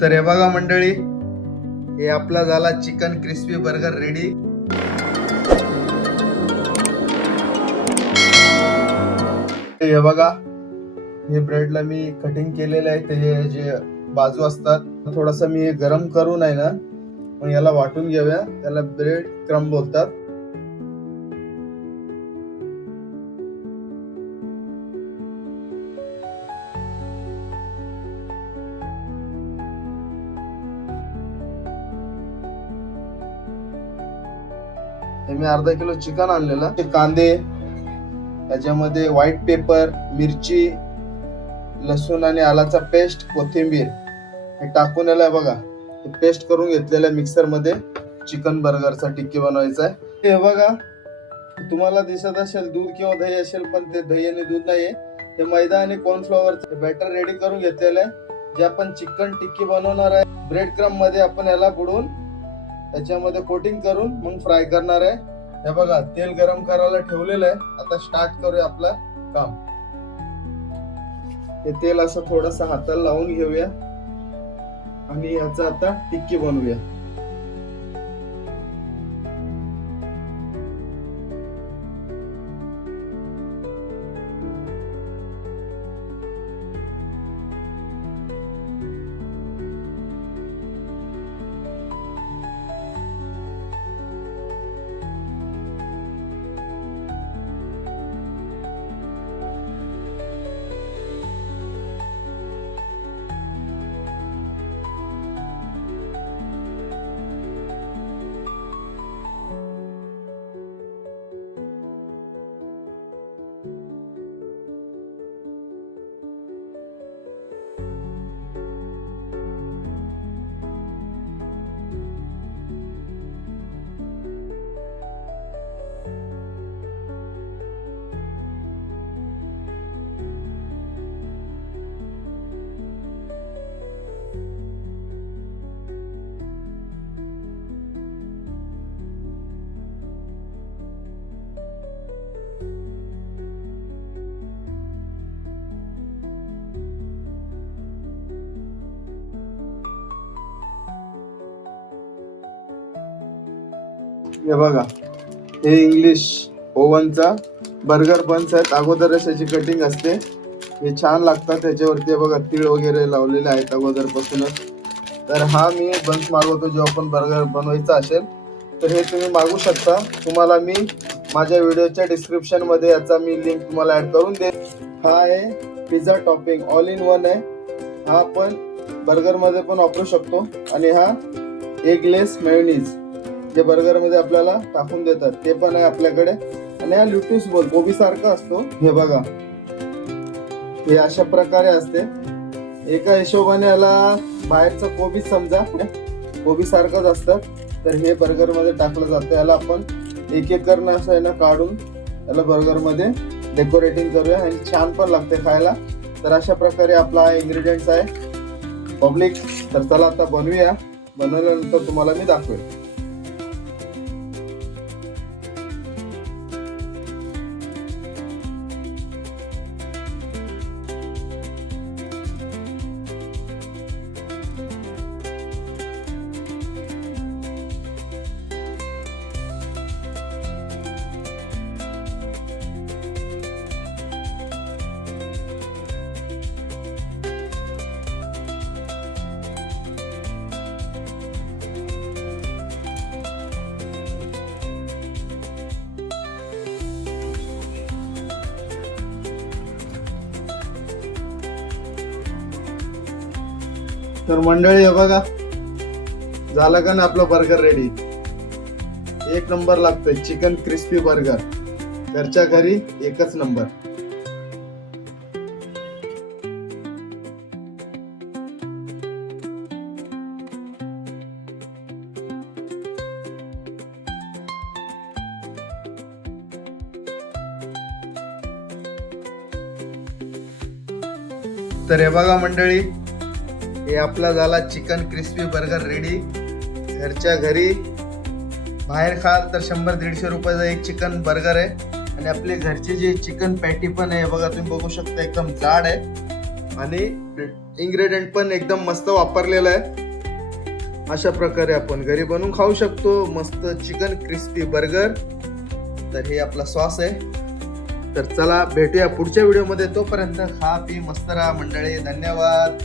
तर हे बघा मंडळी, हे आपला झाला चिकन क्रिस्पी बर्गर रेडी। हे बघा, हे ब्रेडला मी कटिंग केलेलं आहे। त्याचे जे बाजू असतात थोडासा मी गरम करून आहे ना, मग याला वाटून घेऊया। त्याला ब्रेड क्रम्ब बोलतात। हे मी अर्धा किलो चिकन आणलेलं, ते कांदे, त्याच्यामध्ये व्हाईट पेपर, मिरची, लसूण आणि आलाचा पेस्ट, कोथिंबीर हे टाकून याला बघा पेस्ट करून घेतलेलं आहे मिक्सर मध्ये। चिकन बर्गरचा टिक्की बनवायचा आहे। हे बघा, तुम्हाला दिसत असेल दूध किंवा दही असेल, पण ते दही आणि दूध नाहीये, हे मैदा आणि कॉर्नफ्लॉवरचं बॅटर रेडी करून घेतलेलं आहे। जे आपण चिकन टिक्की बनवणार आहे, ब्रेड क्रम्ब मध्ये आपण याला बुडवून त्याच्यामध्ये कोटिंग करून मग फ्राय करणार आहे। हे बघा, तेल गरम करायला ठेवलेलं आहे। आता स्टार्ट करूया आपलं काम। हे तेल असं थोडस हाताला लावून घेऊया आणि याचा आता टिक्की बनवूया। हे बघा, हे इंग्लिश ओव्हनचा बर्गर बन्स आहेत। अगोदरच याची कटिंग असते, हे छान लागतात। त्याच्यावरती बघा तीळ वगैरे लावलेले आहेत अगोदर पासूनच। तर हा मी बन्स मागवतो जेव्हा पण बर्गर बनवायचा असेल, तर हे तुम्ही मागू शकता। तुम्हाला मी माझ्या व्हिडिओच्या डिस्क्रिप्शन मध्ये याचा मी लिंक तुम्हाला ऍड करून देईन। हा आहे pizza topping, all in one आहे। हा आपण बर्गर मध्ये पण वापरू शकतो। आणि हा एगलेस मेयोनीज जे बर्गर मध्ये आपल्याला टाकून देतात ते पण आहे आपल्याकडे। आणि हा ल्युटूस बॉल कोबी सारखा असतो। हे बघा, हे अशा प्रकारे असते। एका हिशोबाने याला बाहेरचा कोबी समजा, कोबी सारखंच असतं। तर हे बर्गर मध्ये टाकलं जातं। याला आपण एक एक करणं असं आहे ना काढून याला बर्गर मध्ये डेकोरेटिंग करूया आणि छान पण लागते खायला। तर अशा प्रकारे आपला इंग्रेडियंट्स आहे पब्लिक। तर चला आता बनवूया। बनवल्यानंतर तुम्हाला मी दाखवेल। तर मंडळी हे बघा, झालं का ना आपलं बर्गर रेडी। एक नंबर लागतंय चिकन क्रिस्पी बर्गर, घरच्या घरी एकच नंबर। तर हे बघा मंडळी, हे आपला झाला चिकन क्रिस्पी बर्गर रेडी। घरच्या घरी बाहेर खाल तर 100-150 रुपयाचा एक चिकन बर्गर आहे। आणि आपले घरचे जे चिकन पॅटी पण आहे बघा, तुम्ही बघू शकता एकदम जाड आहे आणि इन्ग्रेडियंट पण एकदम मस्त वापरलेलं आहे. अशा प्रकारे आपण घरी बनवून खाऊ शकतो मस्त चिकन क्रिस्पी बर्गर. तर हे आपला सॉस आहे. तर चला भेटूया पुढच्या व्हिडिओमध्ये. तोपर्यंत खा पी मस्त राहा मंडळी. धन्यवाद.